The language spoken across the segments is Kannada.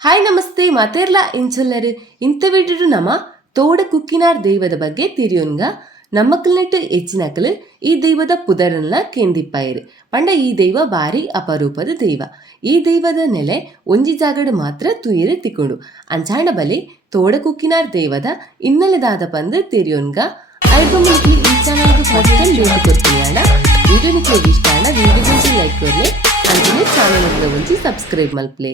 ಹಾಯ್ ನಮಸ್ತೆ ಮಾತೆರ್ಲ ಇಂಚಲ್ಲರು ಇಂಥ ವಿಡಿಯೋ ನಮ್ಮ ತೋಡ ಕುಕ್ಕಿನಾರ್ ದೈವದ ಬಗ್ಗೆ ತಿರಿಯೋನ್ಗ ನಮ್ಮಕ್ಕಲ್ನೆಟ್ಟು ಹೆಚ್ಚಿನಕಲು ಈ ದೈವದ ಪುದರನ್ನ ಕೇಂದಿಪ್ಪಾಯಿರು ಪಂಡ ಈ ದೈವ ಬಾರಿ ಅಪರೂಪದ ದೈವ. ಈ ದೈವದ ನೆಲೆ ಒಂಜಿ ಜಾಗಡು ಮಾತ್ರ ತುಯಿರು ತಿಕ್ಕೊಂಡು ಅಂಚಾಂಡ ಬಲಿ ತೋಡ ಕುಕ್ಕಿನಾರ್ ದೈವದ ಇನ್ನಲೆದಾದ ಪಂದು ತಿರಿಯೋನ್ಗ ಐಬಮ್ಮನಿಗೆ ಈ ಚಾನಲ್ಗೆ ಫಸ್ಟ್ ಟೈಮ್ ಬೇಕು ಕೊಡ್ತೀನಿ. ವಿಡಿಯೋ ನಿಮಗೆ ಇಷ್ಟ ವಿಡಿಯೋ ಲೈಕ್ ಕೊರ್ಲೆ ಅಂಚನೆ ಚಾನಲ್ ಒಂಜಿ ಸಬ್ಸ್ಕ್ರೈಬ್ ಮಲ್ಪ್ಲೆ.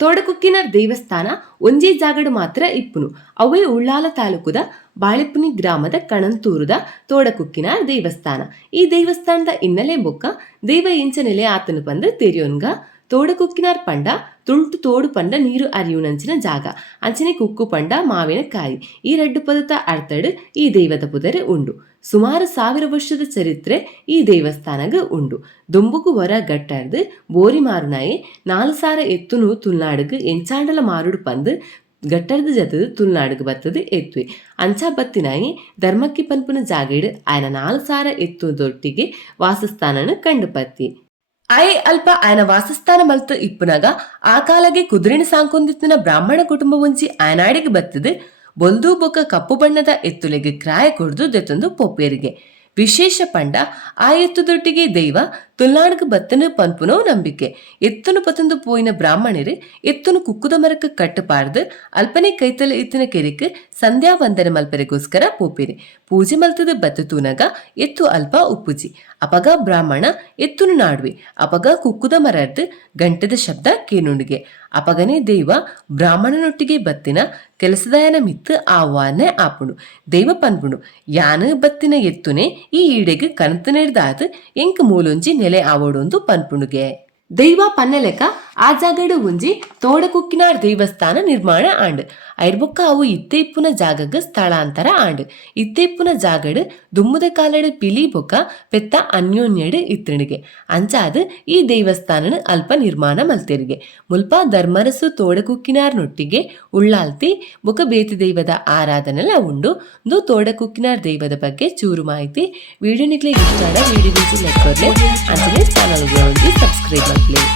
ತೋಡಕುಕ್ಕಿನಾರ್ ದೇವಸ್ಥಾನ ಒಂಜೇ ಜಾಗಡು ಮಾತ್ರ ಇಪ್ಪುನು. ಅವೇ ಉಳ್ಳಾಲ ತಾಲೂಕುದ ಬಾಳೆಪುನಿ ಗ್ರಾಮದ ಕಣಂತೂರುದ ತೋಡಕುಕ್ಕಿನಾರ್ ದೇವಸ್ಥಾನ. ಈ ದೇವಸ್ಥಾನದ ಹಿನ್ನೆಲೆ ಬೊಕ್ಕ ದೈವ ಇಂಚನೆಲೆ ಆತನು ಬಂದು ತೆರಿಯೋನ್ಗ ತೋಡಕುಕ್ಕಿನಾರ್ ಪಂಡ ತುಳ್ತು ತೋಡು ಪಂಡ ನೀರು ಅರಿಯುನಂಚಿನ ಜಾಗ ಅಂಚನೆ ಕುಕ್ಕು ಪಂಡ ಮಾವಿನ ಕಾಯಿ ಈ ರಡ್ಡು ಪದದ ಅರ್ಥಡು ಈ ದೈವದ ಪುದರೆ ಉಂಡು. ಸುಮಾರು 1000 ವರ್ಷದ ಚರಿತ್ರೆ ಈ ದೇವಸ್ಥಾನಗ ಉಂಡು. ದುಂಬುಗು ಹೊರ ಗಟ್ಟರ್ದು ಬೋರಿ ಮಾರುನಾಯಿ 4000 ಎತ್ತುನು ತುಳ್ನಾಡುಗು ಎಂಚಾಂಡಲ ಮಾರುಡು ಪಂದು ಗಟ್ಟರ್ದು ಜತದು ತುಳ್ನಾಡುಗು ಬತ್ತದು ಎತ್ತುವೆ ಅಂಚಾ ಬತ್ತಿನಾಯಿ ಧರ್ಮಕ್ಕಿ ಪನ್ಪುನ ಜಾಗೇಡು ಆಯನ 4000 ಎತ್ತು ದೊಟ್ಟಿಗೆ ವಾಸಸ್ಥಾನನು ಕಂಡು ಪತ್ತಿ. ಆಯೆ ಅಲ್ಪ ಆಯನ ವಾಸಸ್ಥಾನ ಮಲ್ತು ಇಪ್ಪುನಾಗ ಆ ಕಾಲಗೆ ಕುದುರೆನ ಸಾಂಕೊಂದಿತ್ತಿನ ಬ್ರಾಹ್ಮಣ ಕುಟುಂಬ ಒಂಚಿ ಆಯನಾಡಿಗೆ ಬತ್ತದು ಬೊಲ್ದು ಬೊಕ್ಕ ಕಪ್ಪು ಬಣ್ಣದ ಎತ್ತುಲೆಗೆ ಕ್ರಾಯ ಕೊಡ್ದು ದೆತ್ತೊಂದು ಪೊಪ್ಪೇರಿಗೆ ವಿಶೇಷ ಪಂಡ ಆ ಎತ್ತುದೊಟ್ಟಿಗೆ ದೈವ ತುಲ್ನಾಡ್ಗೆ ಬತ್ತನು ಪನ್ಪುನೋ ನಂಬಿಕೆ. ಎತ್ತುನು ಪತಂದು ಪೋಯಿನ ಬ್ರಾಹ್ಮಣರು ಎತ್ತುನು ಕುಕ್ಕುದ ಮರಕ್ಕೆ ಕಟ್ಟಪಾರ್ದು ಅಲ್ಪನೆ ಕೈತಲ ಎತ್ತಿನ ಕೆರೆಕ್ ಸಂಧ್ಯಾ ವಂದನೆ ಮಲ್ಪರೆಗೋಸ್ಕರ ಪೋಪೇರಿ ಪೂಜೆ ಮಲ್ತದ ಬತ್ತು ತೂನಗ ಎತ್ತು ಅಲ್ಪ ಉಪ್ಪುಜಿ ಅಪಗ ಬ್ರಾಹ್ಮಣ ಎತ್ತುನು ನಾಡುವೆ ಅಪಗ ಕುಕ್ಕುದ ಮರರ್ದು ಗಂಟದ ಶಬ್ದ ಕೇನುಂಡಿಗೆ ಅಪಗನೆ ದೈವ ಬ್ರಾಹ್ಮಣನೊಟ್ಟಿಗೆ ಬತ್ತಿನ ಕೆಲಸದಾಯನ ಮಿತ್ತು ಆಹ್ವಾನ ಆಪುಂಡು. ದೈವ ಪನ್ಪುಂಡು ಯಾನ ಬತ್ತಿನ ಎತ್ತುನೆ ಈ ಈಡೆಗೆ ಕನತು ನೆಡ್ದಾದ ಎಂಕ್ ಮೂಲೊಂಜಿ ನೆಲೆ ಆವೋಡೊಂದು ಪನ್ಪುಂಡುಗೆ. ದೈವ ಪನ್ನಲೆಕ ಆ ಜಾಗಡು ಒಂಜಿ ತೋಡಕುಕ್ಕಿನಾರ್ ದೇವಸ್ಥಾನ ನಿರ್ಮಾಣ ಆಂಡ್ ಐರ್ಬೊಕ್ಕ ಅವು ಇತ್ತೆ ಇಪ್ಪುನ ಜಾಗಗ ಸ್ಥಳಾಂತರ ಆಂಡ್ ಇತ್ತೆ ಇಪ್ಪುನ ಜಾಗಡು ದುಮ್ಮುದ ಕಾಲಡು ಪಿಲಿ ಬೊಕ್ಕ ಪೆತ್ತ ಅನ್ಯೋನ್ಯಡು ಇತ್ತಣಿಗೆ ಅಂಚಾದು ಈ ದೇವಸ್ಥಾನನು ಅಲ್ಪ ನಿರ್ಮಾಣ ಮಲ್ತೆರಿಗೆ ಮುಲ್ಪ ಧರ್ಮರಸು ತೋಡಕುಕ್ಕಿನಾರ್ನೊಟ್ಟಿಗೆ ಉಳ್ಳಾಲ್ತಿ ಬೊಕ್ಕ ಬೇತಿ ದೈವದ ಆರಾಧನೆಲ್ಲ ಉಂಡು. ಒಂದು ತೋಡಕುಕ್ಕಿನಾರ್ ದೈವದ ಬಗ್ಗೆ ಚೂರು ಮಾಹಿತಿ ವಿಡಿಯೋ ನಿಕ್ಲೆ ಇಷ್ಟ ವಿಡಿಯೋ ಲೈಕ್ ಕೊರ್ಲೆ ಅಂಚನೆ ಚಾನಲ್ಗೆ ಒಂಜಿ ಸಬ್ಸ್ಕ್ರೈಬ್ ಮಾಡ್ಲಿ.